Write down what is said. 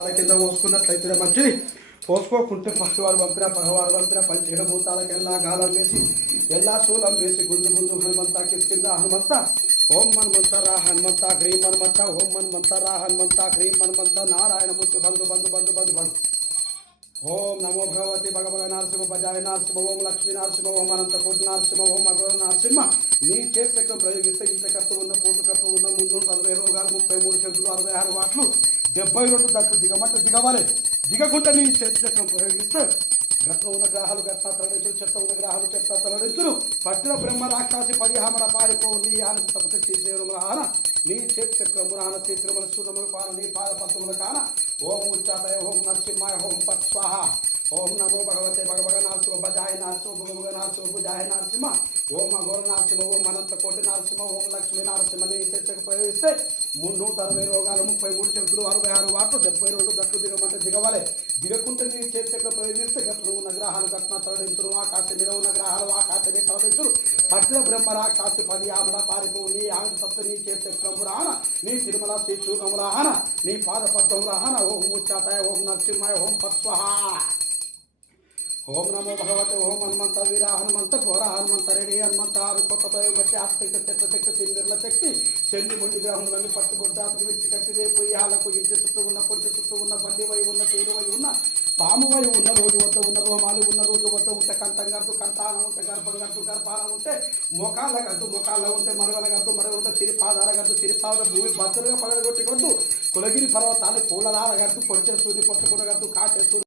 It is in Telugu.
కింద పోసుకున్నట్లయితే మంచిది. పోసుకోకుంటే పసివారు పంపిన పగవారు పంపిన పంచభూతాలకెల్లా గాలం వేసి ఎల్లా శూలం వేసి గుంజు గుంజు హనుమంత కిష్కింద హనుమంత ఓం హనుమంత రా హనుమంత హ్రీం హనుమంత ఓం హనుమంత రా హనుమంత హ్రీం హనుమంత నారాయణమూర్తి బంధు బంధు బంధు బంధు బంధు ఓం నమో భగవతి భగవగ నరసింహ బజాయ నరసింహ ఓం లక్ష్మీ నరసింహ ఓం అనంతకోటి నరసింహ ఓం అఘోర నరసింహ నీ చేతికం ప్రయోగిస్తే ఈతకత్తు ఉన్న పూటకత్తు ఉన్న 360 రోగాలు 33 చెట్లు 66 వాట్లు 72 దట్లు దిగమంటే దిగవాలి. దిగకుండా నీ చేతికం ప్రయోగిస్తే గట్ల ఉన్న గ్రహాలు గట్ల తరలించుడు చెత్త ఉన్న గ్రహాలు చెత్త తరలించుడు పట్టిన బ్రహ్మ రాక్షసి పరిహామర పారిపోవు నీ ఆన తప్పటి శ్రీశైలముల ఆన నీ చేతి చక్రముల ఆన శ్రీశైలముల సూర్యముల పాన నీ పాద పద్మముల కాన ఓం ఉచ్చాతయ ఓం నరసింహాయ ఓం పత్ స్వాహ ఓం నమో భగవతే భగవగ నరసింహ భజాయ నరసింహ భగవగ నరసింహ భుజాయ నరసింహ ఓం అఘోర నరసింహ ఓం అనంతకోటి నరసింహ ఓం లక్ష్మీ నరసింహ నీ చేతికి ప్రయోగిస్తే 360 రోగాలు 33 చెట్లు 66 వాట్లు 72 దట్లు దిగమంటే దిగవాలి. దిగకుంటే నీ చేతికి ప్రయోగిస్తే గట్లు ఉన్న గ్రహాలు గట్న తరలించుడు ఆకాశం మీద ఉన్న గ్రహాలు ఆకాశమే తరలించుడు పట్టిన బ్రహ్మ రాక్షసి పరిహామర పారిపోవు నీ ఆన సప్త నీ చేతిక్రముల ఆన నీ తిరుమల శ్రీ చూర్ణముల ఆన నీ పాద పద్మముల ఆన ఓం ఉచ్చాతయ ఓం నరసింహాయ ఓం పత్ స్వాహ ఓం నమో భగవతే ఓం హనుమంత వీర హనుమంత ఘోర హనుమంత రెడీ హనుమంత ఆరు కొత్తతో బట్టి ఆస్తిక చెట్ల శక్తి తిమ్మిర్ల శక్తి చెండి మొండి గ్రహములను పట్టుకుంటానికి విచ్చి కట్టి రేపు ఆలకు ఇంటి చుట్టూ ఉన్న పొట్టి చుట్టూ ఉన్న బండి వై ఉన్న తీరు వై ఉన్న పాము వై ఉన్న రోజు వద్ద ఉన్న రోమాలి ఉన్న రోజు వద్ద ఉంటే కంఠం గడుతూ కంఠాన ఉంటే గర్భం గడుతూ గర్భాన ఉంటే మోకాళ్ళ గడుతూ మోకాళ్ళ ఉంటే మరవల గడుతూ మరవ ఉంటే సిరిపాదాల గడుతూ సిరిపాదాల భూమి భద్రగా పడగొట్టి కొద్దు కులగిరి పర్వతాలు పూలలాల గడుతూ పొడిచేస్తుంది పొట్టుకున్న గడుతూ కాచేస్తుంది